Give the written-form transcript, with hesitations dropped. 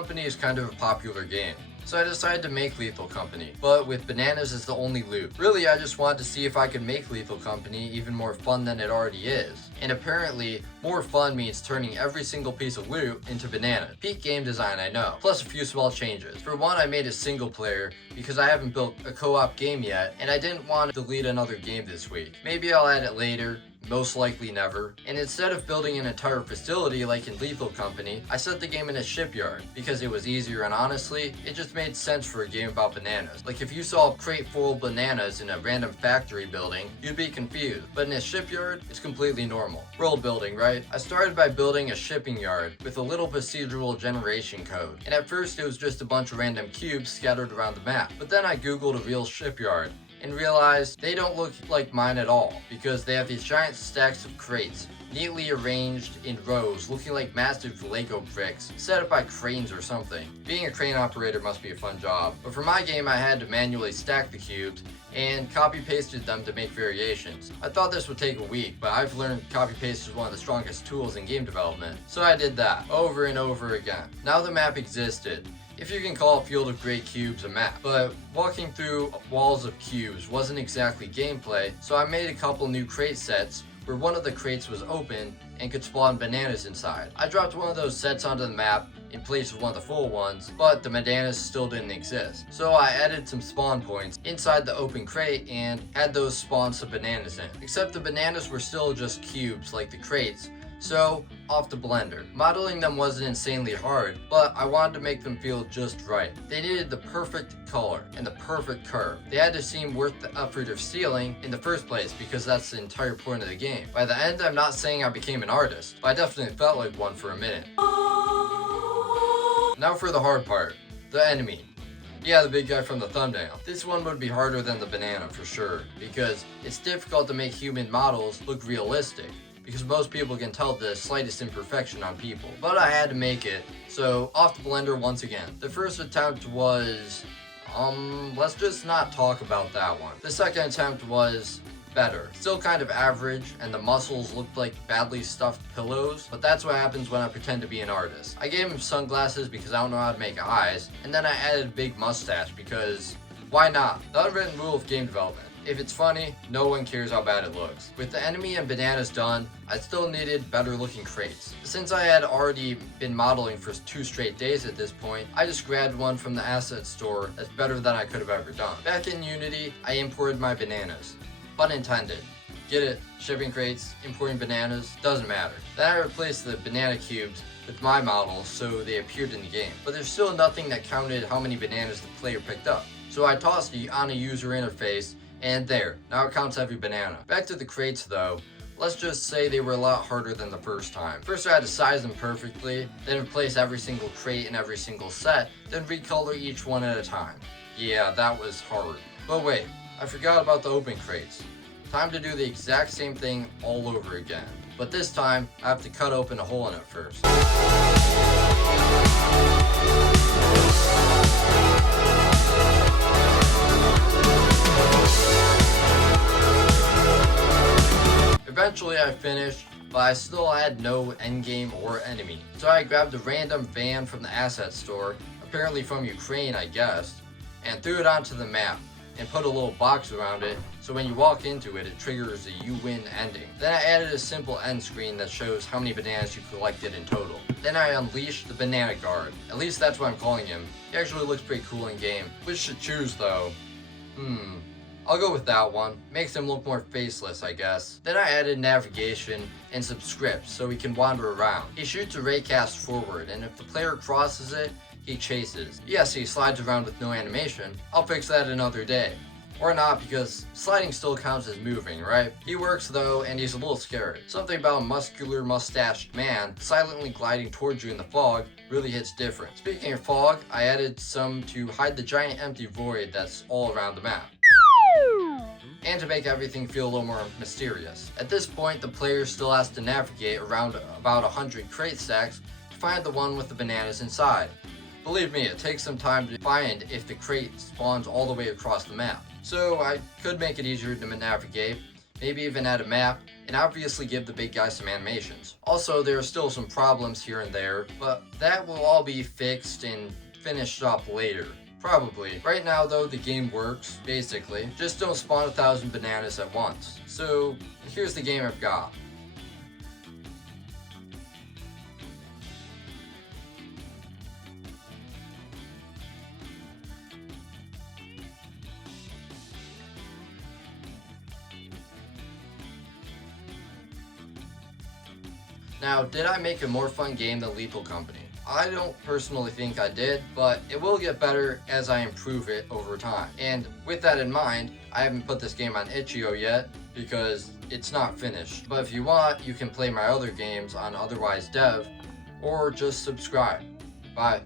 Company is kind of a popular game, so I decided to make Lethal Company, but with bananas as the only loot. Really, I just wanted to see if I could make Lethal Company even more fun than it already is. And apparently, more fun means turning every single piece of loot into bananas. Peak game design, I know, plus a few small changes. For one, I made a single player because I haven't built a co-op game yet, and I didn't want to delete another game this week. Maybe I'll add it later, most likely never. And instead of building an entire facility like in Lethal Company, I set the game in a shipyard because it was easier, and honestly, it just made sense for a game about bananas. Like if you saw a crate full of bananas in a random factory building, you'd be confused, but in a shipyard, it's completely normal. World building, right? I started by building a shipping yard with a little procedural generation code, and at first it was just a bunch of random cubes scattered around the map. But then I googled a real shipyard and realized they don't look like mine at all, because they have these giant stacks of crates neatly arranged in rows looking like massive Lego bricks set up by cranes or something. Being a crane operator must be a fun job, but for my game I had to manually stack the cubes and copy pasted them to make variations. I thought this would take a week, but I've learned copy paste is one of the strongest tools in game development, so I did that over and over again. Now the map existed, if you can call a field of great cubes a map. But walking through walls of cubes wasn't exactly gameplay, so I made a couple new crate sets where one of the crates was open and could spawn bananas inside. I dropped one of those sets onto the map in place of one of the full ones, but the bananas still didn't exist. So I added some spawn points inside the open crate and had those spawn some bananas in. Except the bananas were still just cubes like the crates, so off to Blender. Modeling them wasn't insanely hard, but I wanted to make them feel just right. They needed the perfect color and the perfect curve. They had to seem worth the effort of stealing in the first place, because that's the entire point of the game. By the end, I'm not saying I became an artist, but I definitely felt like one for a minute. Now for the hard part, the enemy. Yeah, the big guy from the thumbnail. This one would be harder than the banana for sure, because it's difficult to make human models look realistic, because most people can tell the slightest imperfection on people. But I had to make it, so off to Blender once again. The first attempt was, let's just not talk about that one. The second attempt was better. Still kind of average, and the muscles looked like badly stuffed pillows, but that's what happens when I pretend to be an artist. I gave him sunglasses because I don't know how to make eyes, and then I added a big mustache because why not? The unwritten rule of game development. If it's funny, no one cares how bad it looks. With the enemy and bananas done, I still needed better looking crates. Since I had already been modeling for 2 straight days at this point, I just grabbed one from the asset store that's better than I could have ever done. Back in Unity, I imported my bananas. Pun intended. Get it? Shipping crates, importing bananas, doesn't matter. Then I replaced the banana cubes with my models so they appeared in the game. But there's still nothing that counted how many bananas the player picked up. So I tossed it on a user interface, and there, now it counts every banana. Back to the crates though, let's just say they were a lot harder than the first time. First I had to size them perfectly, then replace every single crate in every single set, then recolor each one at a time. Yeah, that was hard. But wait, I forgot about the open crates. Time to do the exact same thing all over again. But this time, I have to cut open a hole in it first. Eventually I finished, but I still had no endgame or enemy. So I grabbed a random van from the asset store, apparently from Ukraine I guessed, and threw it onto the map, and put a little box around it, so when you walk into it, it triggers a you win ending. Then I added a simple end screen that shows how many bananas you collected in total. Then I unleashed the banana guard. At least that's what I'm calling him. He actually looks pretty cool in game. Which to choose though? I'll go with that one. Makes him look more faceless, I guess. Then I added navigation and some scripts so he can wander around. He shoots a raycast forward, and if the player crosses it, he chases. Yes, he slides around with no animation. I'll fix that another day. Or not, because sliding still counts as moving, right? He works though, and he's a little scary. Something about a muscular, mustached man silently gliding towards you in the fog really hits different. Speaking of fog, I added some to hide the giant empty void that's all around the map, and to make everything feel a little more mysterious. At this point, the player still has to navigate around about 100 crate stacks to find the one with the bananas inside. Believe me, it takes some time to find if the crate spawns all the way across the map. So I could make it easier to navigate, maybe even add a map, and obviously give the big guy some animations. Also, there are still some problems here and there, but that will all be fixed and finished up later. Probably. Right now though, the game works, basically. Just don't spawn 1,000 bananas at once. So, here's the game I've got. Now, did I make a more fun game than Lethal Company? I don't personally think I did, but it will get better as I improve it over time. And with that in mind, I haven't put this game on itch.io yet because it's not finished. But if you want, you can play my other games on Otherwise Dev or just subscribe. Bye.